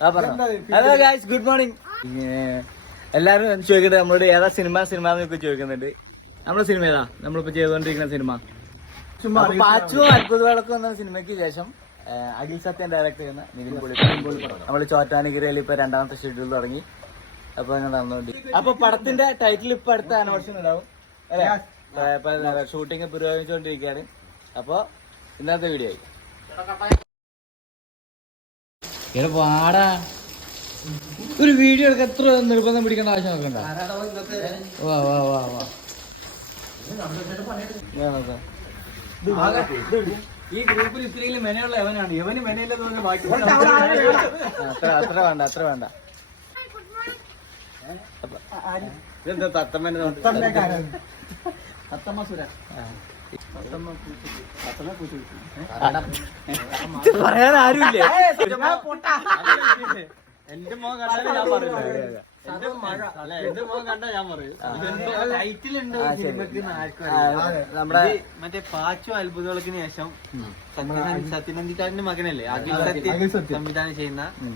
Hello guys good morning എല്ലാരും ചോദിക്കട്ടെ? നമ്മളോട് ഏതാ സിനിമ സിനിമ എന്നൊക്കെ ചോദിക്കുന്നുണ്ട്. നമ്മുടെ സിനിമ ഏതാ? നമ്മളിപ്പോ ചെയ്തുകൊണ്ടിരിക്കുന്ന സിനിമ പാച്ചു അത്ഭുത വിളക്ക് എന്ന സിനിമയ്ക്ക് ശേഷം അഖിൽ സത്യൻ ഡയറക്ട് ചെയ്യുന്ന നിവിൻ പോളി നമ്മൾ ചോറ്റാനഗിരിയിൽ ഇപ്പൊ രണ്ടാമത്തെ ഷെഡ്യൂൾ തുടങ്ങി. അപ്പൊ അങ്ങനെ നടന്നുകൊണ്ട് അപ്പൊ പടത്തിന്റെ ടൈറ്റിൽ ഇപ്പൊ അടുത്ത ആനിവേഴ്സറി ഉണ്ടാവും. ഷൂട്ടിംഗ് പുരോഗമിച്ചുകൊണ്ടിരിക്കുകയാണ്. അപ്പൊ ഇന്നത്തെ വീഡിയോ ആയി. ഇവിടെ പാടാ ഒരു വീഡിയോ എടുക്കാൻ എത്ര നിർബന്ധം പിടിക്കേണ്ട ആവശ്യം നോക്കണ്ട വാ വാ വാ വാ. ഈ ഗ്രൂപ്പിൽ ഇത്രയും മെനയുള്ള എവനാണ് എവന് മെനയില്ലെന്ന് ബാക്കി അത്ര അത്ര വേണ്ട. അത്ര വേണ്ട ഇതെന്താ തത്തമ്മ തത്തമ്മ സുര. പറയാൻ ഞാൻ മഴ ഞാൻ പറയും ലൈറ്റിലുണ്ട് മറ്റേ പാച്ചു അത്ഭുതങ്ങൾക്ക് ശേഷം സത്യനന്ദിക്കാരന്റെ മകനല്ലേ അഖിൽ സത്യ സംവിധാനം ചെയ്യുന്ന ഉം.